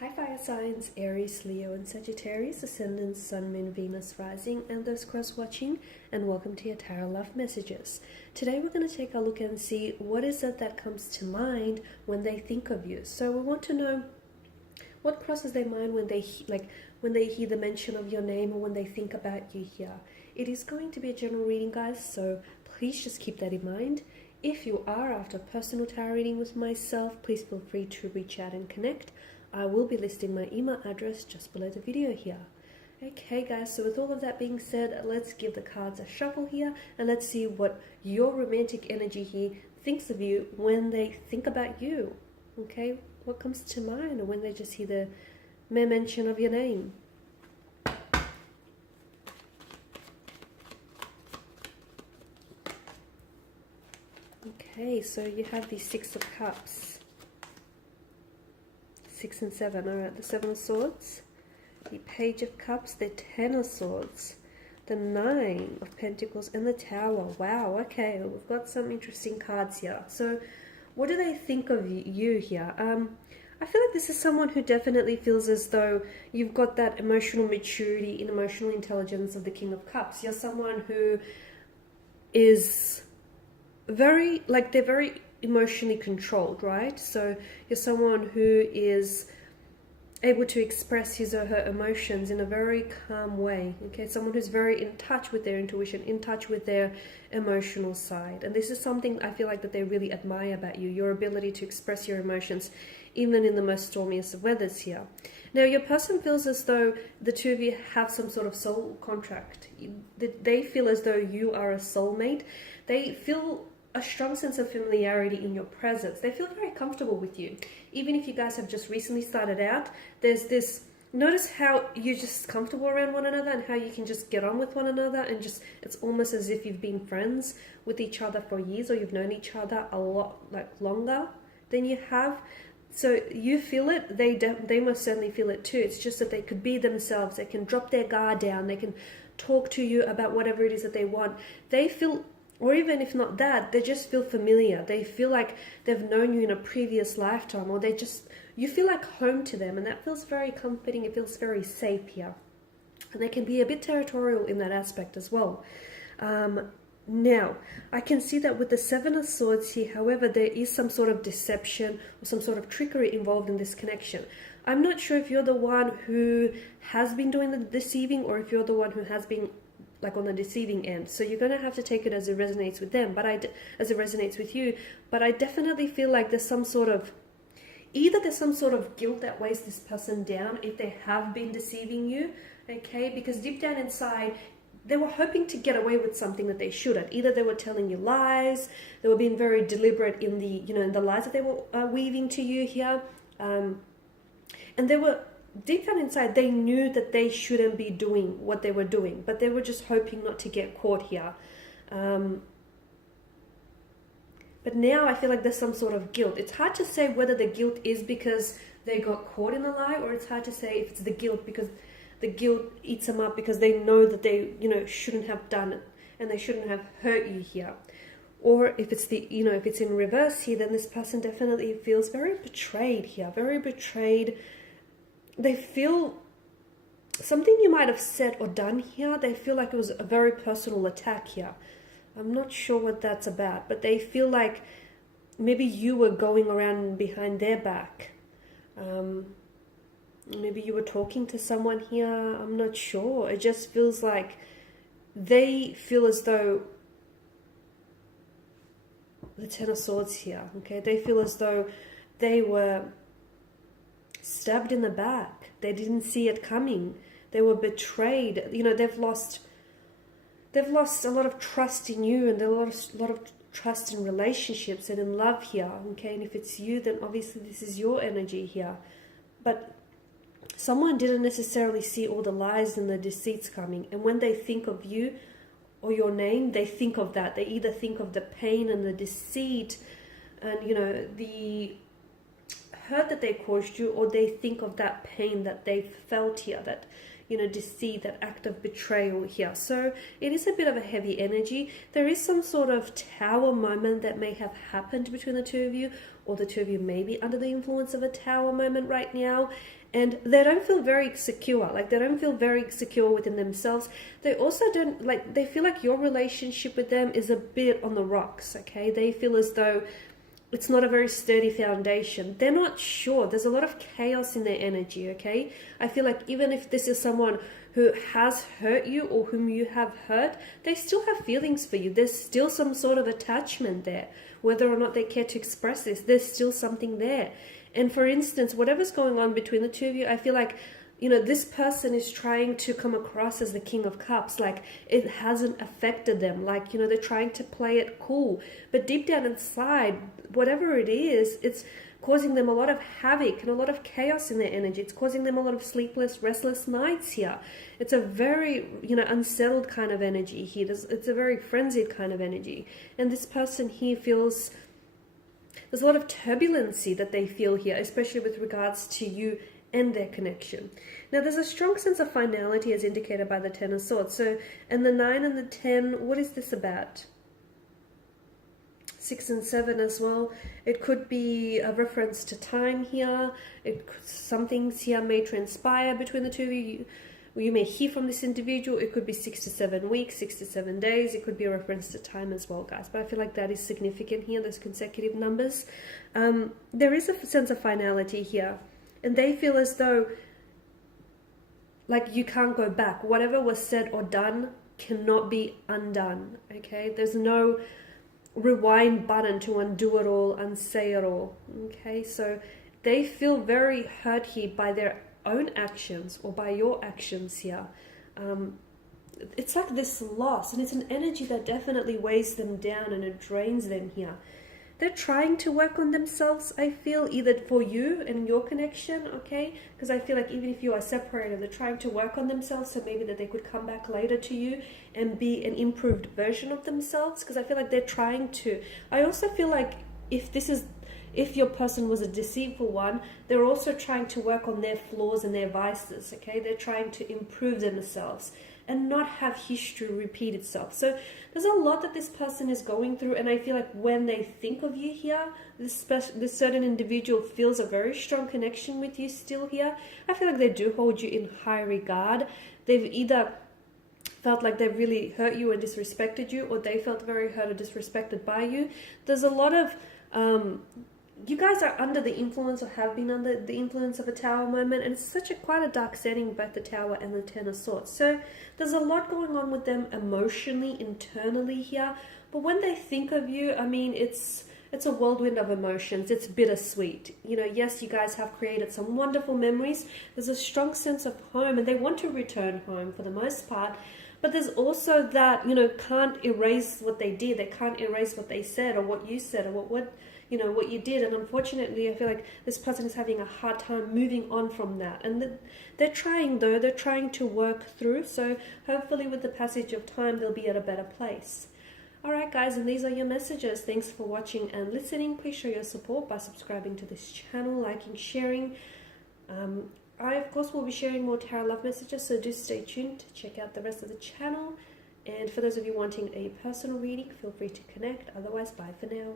Hi fire signs, Aries, Leo and Sagittarius, Ascendant, Sun, Moon, Venus, Rising, and those cross-watching, and welcome to your Tarot Love Messages. Today we're going to take a look and see what is it that comes to mind when they think of you. So we want to know what crosses their mind when they hear the mention of your name or when they think about you here. It is going to be a general reading, guys, so please just keep that in mind. If you are after a personal tarot reading with myself, please feel free to reach out and connect. I will be listing my email address just below the video here. Okay guys, so with all of that being said, let's give the cards a shuffle here and let's see what your romantic energy here thinks of you when they think about you. Okay, what comes to mind when they just hear the mere mention of your name? Okay, so you have the Six of Cups. 6 and 7, alright, the 7 of Swords, the Page of Cups, the 10 of Swords, the 9 of Pentacles, and the Tower. Wow, okay, we've got some interesting cards here. So, what do they think of you here? I feel like this is someone who definitely feels as though you've got that emotional maturity and emotional intelligence of the King of Cups. You're someone who is very, they're very emotionally controlled, right? So you're someone who is able to express his or her emotions in a very calm way. Okay, someone who's very in touch with their intuition, in touch with their emotional side. And this is something I feel like that they really admire about you, your ability to express your emotions even in the most stormiest of weathers here. Now your person feels as though the two of you have some sort of soul contract. They feel as though you are a soulmate. They feel a strong sense of familiarity in your presence. They feel very comfortable with you. Even if you guys have just recently started out, there's this, notice how you're just comfortable around one another and how you can just get on with one another and just, it's almost as if you've been friends with each other for years or you've known each other a lot longer than you have. So you feel it, they most certainly feel it too. It's just that they could be themselves, they can drop their guard down, they can talk to you about whatever it is that they want. They feel, or even if not that, they just feel familiar. They feel like they've known you in a previous lifetime, or you feel like home to them, and that feels very comforting. It feels very safe here. And they can be a bit territorial in that aspect as well. Now, I can see that with the Seven of Swords here, however, there is some sort of deception or some sort of trickery involved in this connection. I'm not sure if you're the one who has been doing the deceiving or if you're the one who has been on the deceiving end. So you're going to have to take it as it resonates with them, as it resonates with you. But I definitely feel like there's some sort of, either there's some sort of guilt that weighs this person down if they have been deceiving you, okay? Because deep down inside, they were hoping to get away with something that they shouldn't. Either they were telling you lies, they were being very deliberate in the, in the lies that they were weaving to you here. And they were, deep down inside, they knew that they shouldn't be doing what they were doing, but they were just hoping not to get caught here. But now I feel like there's some sort of guilt. It's hard to say whether the guilt is because they got caught in a lie, or it's hard to say if it's the guilt because the guilt eats them up because they know that they, shouldn't have done it and they shouldn't have hurt you here. Or if it's if it's in reverse here, then this person definitely feels very betrayed here, very betrayed. They feel something you might have said or done here, they feel like it was a very personal attack here. I'm not sure what that's about, but they feel like maybe you were going around behind their back. Maybe you were talking to someone here. I'm not sure. It just feels like they feel as though the Ten of Swords here, okay? They feel as though they were stabbed in the back. They didn't see it coming. They were betrayed. They've lost a lot of trust in you, and a lot of trust in relationships and in love here, okay? And if it's you, then obviously this is your energy here. But someone didn't necessarily see all the lies and the deceits coming, and when they think of you or your name, they think of that. They either think of the pain and the deceit and the hurt that they caused you, or they think of that pain that they felt here, that deceit, that act of betrayal here. So it is a bit of a heavy energy. There is some sort of tower moment that may have happened between the two of you, or the two of you may be under the influence of a Tower moment right now, and they don't feel very secure. Like, they don't feel very secure within themselves. They also don't, like, they feel like your relationship with them is a bit on the rocks, okay? They feel as though it's not a very sturdy foundation. They're not sure. There's a lot of chaos in their energy, okay? I feel like even if this is someone who has hurt you or whom you have hurt, they still have feelings for you. There's still some sort of attachment there. Whether or not they care to express this, there's still something there. And for instance, whatever's going on between the two of you, I feel like, you know, this person is trying to come across as the King of Cups, like it hasn't affected them, like, you know, they're trying to play it cool, but deep down inside, whatever it is, it's causing them a lot of havoc and a lot of chaos in their energy. It's causing them a lot of sleepless, restless nights here. It's a very, you know, unsettled kind of energy here. It's a very frenzied kind of energy, and this person here feels there's a lot of turbulency that they feel here, especially with regards to you and their connection. Now, there's a strong sense of finality as indicated by the Ten of Swords. So, and the 9 and the 10, what is this about? 6 and 7 as well. It could be a reference to time here. Some things here may transpire between the two of you. You may hear from this individual. It could be 6 to 7 weeks, 6 to 7 days. It could be a reference to time as well, guys. But I feel like that is significant here, those consecutive numbers. There is a sense of finality here. And they feel as though, like, you can't go back. Whatever was said or done cannot be undone, okay? There's no rewind button to undo it all, unsay it all, okay? So they feel very hurt here by their own actions or by your actions here. It's like this loss, and it's an energy that definitely weighs them down and it drains them here. They're trying to work on themselves, I feel, either for you and your connection, okay? Because I feel like even if you are separated, they're trying to work on themselves, so maybe that they could come back later to you and be an improved version of themselves, because I feel like they're trying to. I also feel like if your person was a deceitful one, they're also trying to work on their flaws and their vices, okay? They're trying to improve themselves and not have history repeat itself. So there's a lot that this person is going through, and I feel like when they think of you here, this certain individual feels a very strong connection with you still here. I feel like they do hold you in high regard. They've either felt like they really hurt you and disrespected you, or they felt very hurt or disrespected by you. There's a lot of you guys are under the influence or have been under the influence of a Tower moment, and it's quite a dark setting, both the Tower and the Ten of Swords. So there's a lot going on with them emotionally, internally here. But when they think of you, I mean, it's a whirlwind of emotions. It's bittersweet. You know, yes, you guys have created some wonderful memories. There's a strong sense of home, and they want to return home for the most part. But there's also that, you know, can't erase what they did. They can't erase what they said or what you said or what you did. And unfortunately, I feel like this person is having a hard time moving on from that. And they're trying, though. They're trying to work through. So hopefully with the passage of time, they'll be at a better place. Alright, guys, and these are your messages. Thanks for watching and listening. Please show your support by subscribing to this channel, liking, sharing. I, of course, will be sharing more tarot love messages, so do stay tuned to check out the rest of the channel. And for those of you wanting a personal reading, feel free to connect. Otherwise, bye for now.